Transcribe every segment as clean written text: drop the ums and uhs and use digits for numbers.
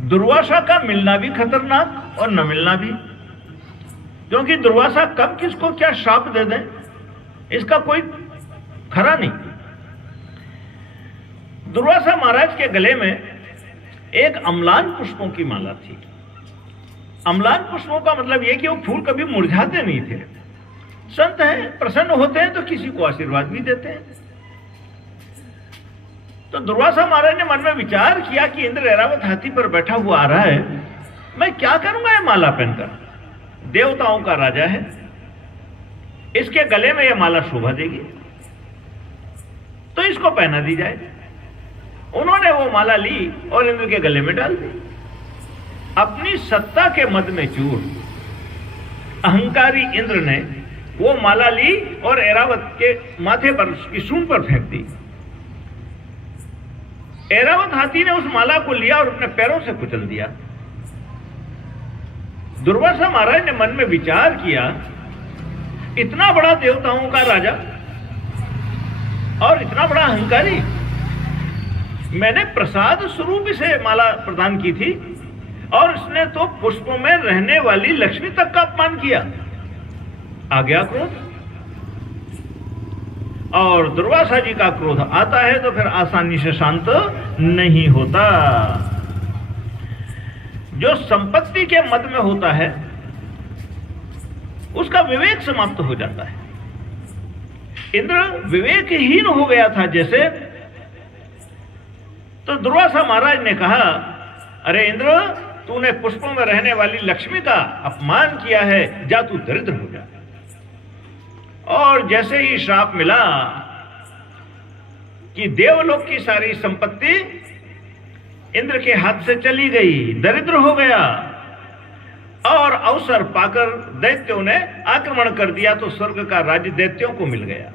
दुर्वासा का मिलना भी खतरनाक और न मिलना भी, क्योंकि दुर्वासा कब किसको क्या श्राप दे दें इसका कोई खरा नहीं। दुर्वासा महाराज के गले में एक अम्लान पुष्पों की माला थी। अम्लान पुष्पों का मतलब यह कि वो फूल कभी मुरझाते नहीं थे। संत हैं, प्रसन्न होते हैं तो किसी को आशीर्वाद भी देते हैं। तो दुर्वासा महाराज ने मन में विचार किया कि इंद्र ऐरावत हाथी पर बैठा हुआ आ रहा है, मैं क्या करूंगा ये माला पहनकर। देवताओं का राजा है, इसके गले में यह माला शोभा देगी, तो इसको पहना दी जाए। उन्होंने वो माला ली और इंद्र के गले में डाल दी। अपनी सत्ता के मद में चूर अहंकारी इंद्र ने वो माला ली और ऐरावत के माथे पर, उसकी सूंड पर फेंक दी। ऐरावत हाथी ने उस माला को लिया और अपने पैरों से कुचल दिया। दुर्वासा महाराज ने मन में विचार किया, इतना बड़ा देवताओं का राजा और इतना बड़ा अहंकारी, मैंने प्रसाद स्वरूप इसे माला प्रदान की थी और इसने तो पुष्पों में रहने वाली लक्ष्मी तक का अपमान किया। आ गया क्रोध, और दुर्वासा जी का क्रोध आता है तो फिर आसानी से शांत नहीं होता। जो संपत्ति के मद में होता है उसका विवेक समाप्त हो जाता है। इंद्र विवेकहीन हो गया था जैसे। तो दुर्वासा महाराज ने कहा, अरे इंद्र, तूने पुष्पों में रहने वाली लक्ष्मी का अपमान किया है, जा तू दरिद्र हो जा। और जैसे ही श्राप मिला कि देवलोक की सारी संपत्ति इंद्र के हाथ से चली गई, दरिद्र हो गया, और अवसर पाकर दैत्यों ने आक्रमण कर दिया तो स्वर्ग का राज्य दैत्यों को मिल गया।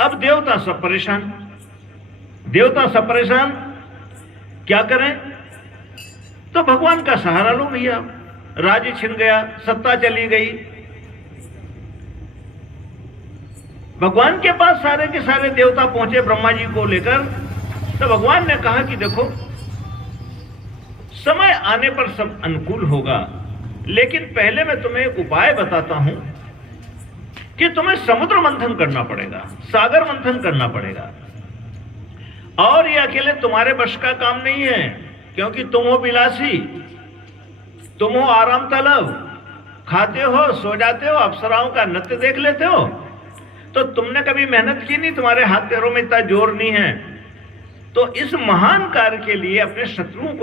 अब देवता सब परेशान, क्या करें? तो भगवान का सहारा लो भैया। राज्य छिन गया, सत्ता चली गई, भगवान के पास सारे के सारे देवता पहुंचे ब्रह्मा जी को लेकर। तो भगवान ने कहा कि देखो, समय आने पर सब अनुकूल होगा, लेकिन पहले मैं तुम्हें एक उपाय बताता हूं कि तुम्हें समुद्र मंथन करना पड़ेगा, सागर मंथन करना पड़ेगा। और ये अकेले तुम्हारे वश का काम नहीं है, क्योंकि तुम हो विलासी, तुम हो आराम तलब, खाते हो, सो जाते हो, अप्सराओं का नृत्य देख लेते हो, तो तुमने कभी मेहनत की नहीं, तुम्हारे हाथ पैरों में इतना जोर नहीं है। तो इस महान कार्य के लिए अपने शत्रुओं को